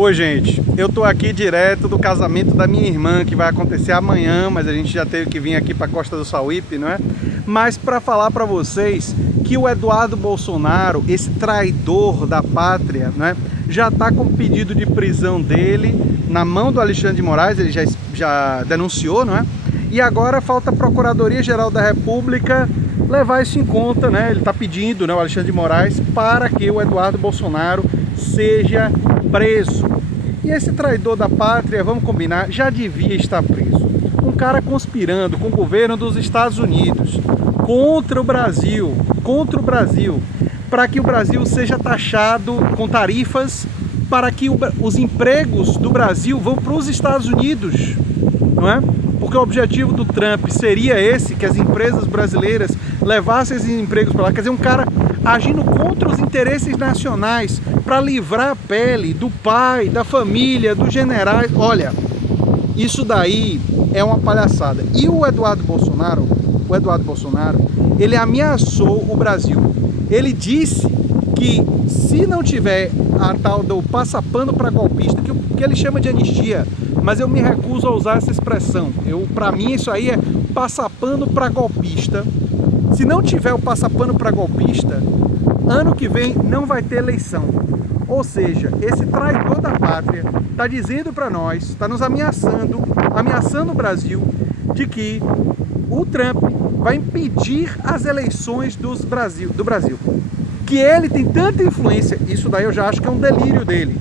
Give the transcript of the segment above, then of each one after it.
Oi, gente, eu tô aqui direto do casamento da minha irmã, que vai acontecer amanhã, mas a gente já teve que vir aqui para Costa do Sauípe, não é? Mas para falar para vocês que o Eduardo Bolsonaro, esse traidor da pátria, não é? Já está com o pedido de prisão dele na mão do Alexandre de Moraes, ele já denunciou, não é? E agora falta a Procuradoria-Geral da República levar isso em conta, né? Ele está pedindo, né, o Alexandre de Moraes, para que o Eduardo Bolsonaro seja preso. E esse traidor da pátria, vamos combinar, já devia estar preso. Um cara conspirando com o governo dos Estados Unidos contra o Brasil, para que o Brasil seja taxado com tarifas, para que os empregos do Brasil vão para os Estados Unidos, não é? Porque o objetivo do Trump seria esse, que as empresas brasileiras levassem esses empregos para lá. Quer dizer, um cara agindo contra os interesses nacionais para livrar a pele do pai, da família, dos generais. Olha, isso daí é uma palhaçada. E o Eduardo Bolsonaro, ele ameaçou o Brasil. Ele disse que se não tiver a tal do passapano para golpista, que ele chama de anistia, mas eu me recuso a usar essa expressão. Para mim isso aí é passapano para golpista. Se não tiver o passapano para golpista, ano que vem não vai ter eleição. Ou seja, esse traidor da pátria está dizendo para nós, está nos ameaçando o Brasil, de que o Trump vai impedir as eleições do Brasil. Que ele tem tanta influência, isso daí eu já acho que é um delírio dele,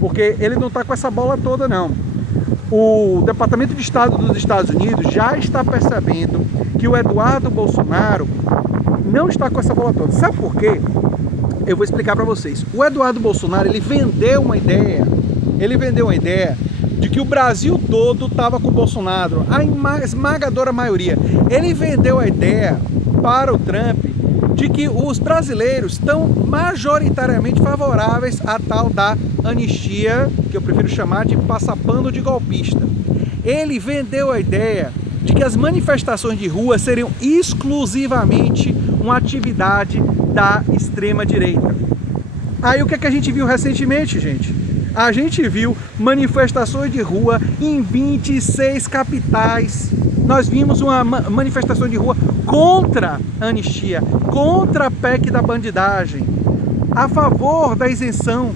porque ele não está com essa bola toda não. O Departamento de Estado dos Estados Unidos já está percebendo que o Eduardo Bolsonaro não está com essa bola toda. Sabe por quê? Eu vou explicar para vocês. O Eduardo Bolsonaro, ele vendeu uma ideia de que o Brasil todo estava com o Bolsonaro, a esmagadora maioria. Ele vendeu a ideia para o Trump de que os brasileiros estão majoritariamente favoráveis à tal da anistia, que eu prefiro chamar de passapano de golpista. Ele vendeu a ideia de que as manifestações de rua seriam exclusivamente uma atividade da extrema-direita. Aí o que é que a gente viu recentemente, gente? A gente viu manifestações de rua em 26 capitais. Nós vimos uma manifestação de rua contra a anistia, contra a PEC da bandidagem, a favor da isenção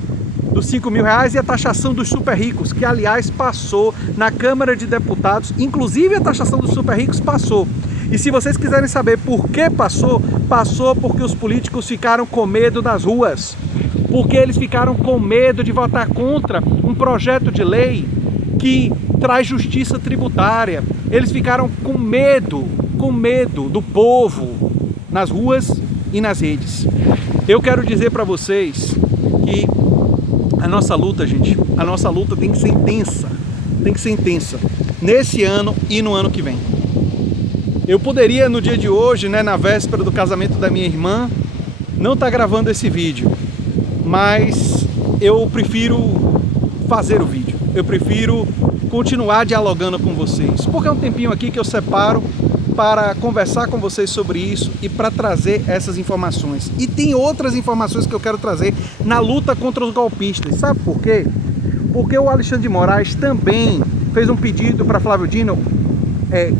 dos R$5.000 e a taxação dos super ricos, que aliás passou na Câmara de Deputados, inclusive a taxação dos super ricos passou. E se vocês quiserem saber por que passou porque os políticos ficaram com medo das ruas, porque eles ficaram com medo de votar contra um projeto de lei que traz justiça tributária. Eles ficaram com medo do povo nas ruas e nas redes. Eu quero dizer para vocês que a nossa luta, gente, tem que ser intensa, nesse ano e no ano que vem. Eu poderia, no dia de hoje, né, na véspera do casamento da minha irmã, não estar gravando esse vídeo, mas eu prefiro fazer o vídeo, eu prefiro continuar dialogando com vocês, porque é um tempinho aqui que eu separo para conversar com vocês sobre isso e para trazer essas informações. E tem outras informações que eu quero trazer na luta contra os golpistas. Sabe por quê? Porque o Alexandre de Moraes também fez um pedido para Flávio Dino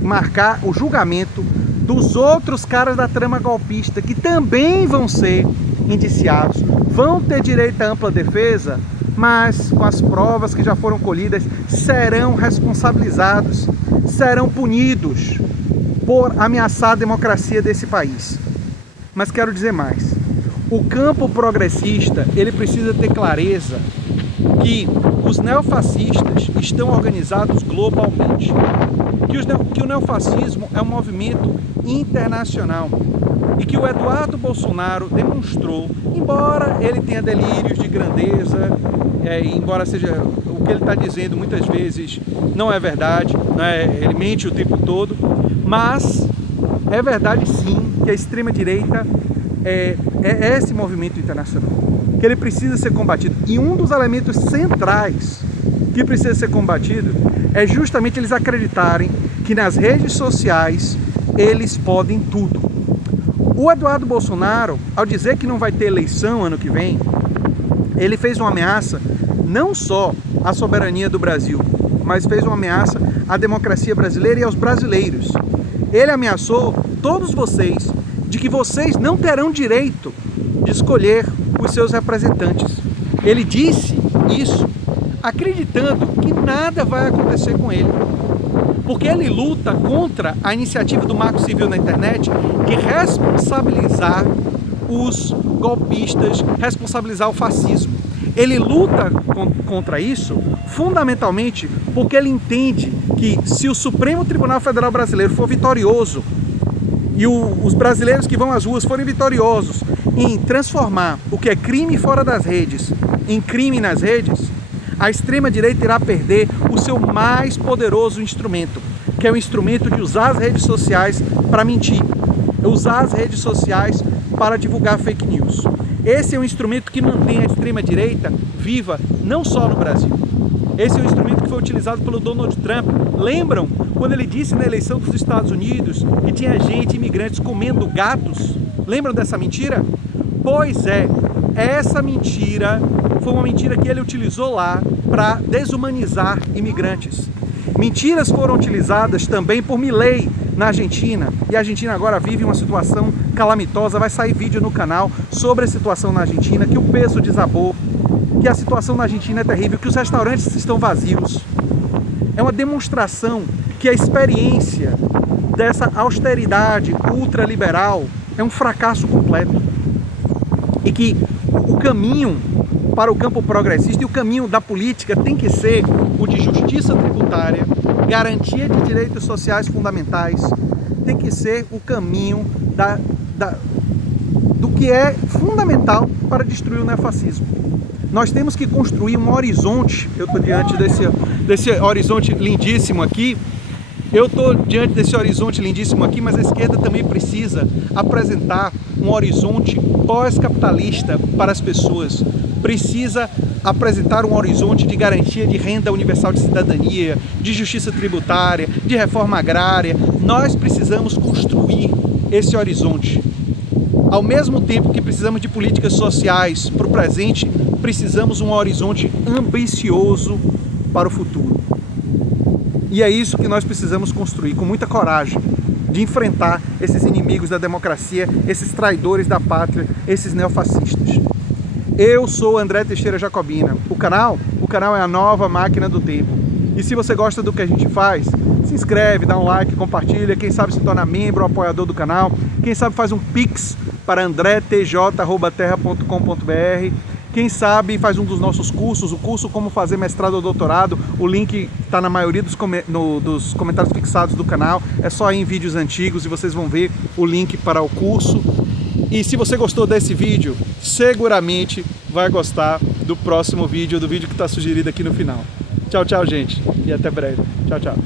marcar o julgamento dos outros caras da trama golpista, que também vão ser indiciados, vão ter direito à ampla defesa, mas com as provas que já foram colhidas, serão responsabilizados, serão punidos por ameaçar a democracia desse país. Mas quero dizer mais. O campo progressista, ele precisa ter clareza que os neofascistas estão organizados globalmente, que o neofascismo é um movimento internacional e que o Eduardo Bolsonaro demonstrou, embora ele tenha delírios de grandeza, embora seja o que ele está dizendo muitas vezes não é verdade, ele mente o tempo todo, mas é verdade sim que a extrema-direita é esse movimento internacional, que ele precisa ser combatido. E um dos elementos centrais que precisa ser combatido é justamente eles acreditarem que nas redes sociais eles podem tudo. O Eduardo Bolsonaro, ao dizer que não vai ter eleição ano que vem, ele fez uma ameaça não só à soberania do Brasil, mas fez uma ameaça à democracia brasileira e aos brasileiros. Ele ameaçou todos vocês de que vocês não terão direito de escolher os seus representantes. Ele disse isso acreditando que nada vai acontecer com ele, porque ele luta contra a iniciativa do Marco Civil na internet de responsabilizar os golpistas, responsabilizar o fascismo. Ele luta contra isso fundamentalmente porque ele entende que se o Supremo Tribunal Federal Brasileiro for vitorioso e os brasileiros que vão às ruas forem vitoriosos em transformar o que é crime fora das redes em crime nas redes, a extrema-direita irá perder o seu mais poderoso instrumento, que é o instrumento de usar as redes sociais para mentir, usar as redes sociais para divulgar fake news. Esse é um instrumento que mantém a extrema-direita viva não só no Brasil. Esse é um instrumento que foi utilizado pelo Donald Trump. Lembram quando ele disse na eleição dos Estados Unidos que tinha gente, imigrantes, comendo gatos? Lembram dessa mentira? Pois é, essa mentira foi uma mentira que ele utilizou lá para desumanizar imigrantes. Mentiras foram utilizadas também por Milei na Argentina, e a Argentina agora vive uma situação calamitosa. Vai sair vídeo no canal sobre a situação na Argentina, que o peso desabou, que a situação na Argentina é terrível, que os restaurantes estão vazios. É uma demonstração que a experiência dessa austeridade ultraliberal é um fracasso completo, e que o caminho para o campo progressista e o caminho da política tem que ser o de justiça tributária, garantia de direitos sociais fundamentais, tem que ser o caminho do que é fundamental para destruir o neofascismo. Nós temos que construir um horizonte. Eu estou diante desse horizonte lindíssimo aqui. Mas a esquerda também precisa apresentar um horizonte pós-capitalista para as pessoas. Precisa apresentar um horizonte de garantia de renda universal de cidadania, de justiça tributária, de reforma agrária. Nós precisamos construir esse horizonte. Ao mesmo tempo que precisamos de políticas sociais para o presente, precisamos de um horizonte ambicioso para o futuro. E é isso que nós precisamos construir, com muita coragem, de enfrentar esses inimigos da democracia, esses traidores da pátria, esses neofascistas. Eu sou André Teixeira Jacobina. O canal é a nova máquina do tempo. E se você gosta do que a gente faz, se inscreve, dá um like, compartilha, quem sabe se torna membro ou apoiador do canal, quem sabe faz um pix para andretj@terra.com.br, quem sabe faz um dos nossos cursos, o curso Como Fazer Mestrado ou Doutorado. O link está na maioria dos comentários fixados do canal, é só ir em vídeos antigos e vocês vão ver o link para o curso. E se você gostou desse vídeo, seguramente vai gostar do próximo vídeo, do vídeo que está sugerido aqui no final. Tchau, tchau, gente, e até breve. Tchau, tchau.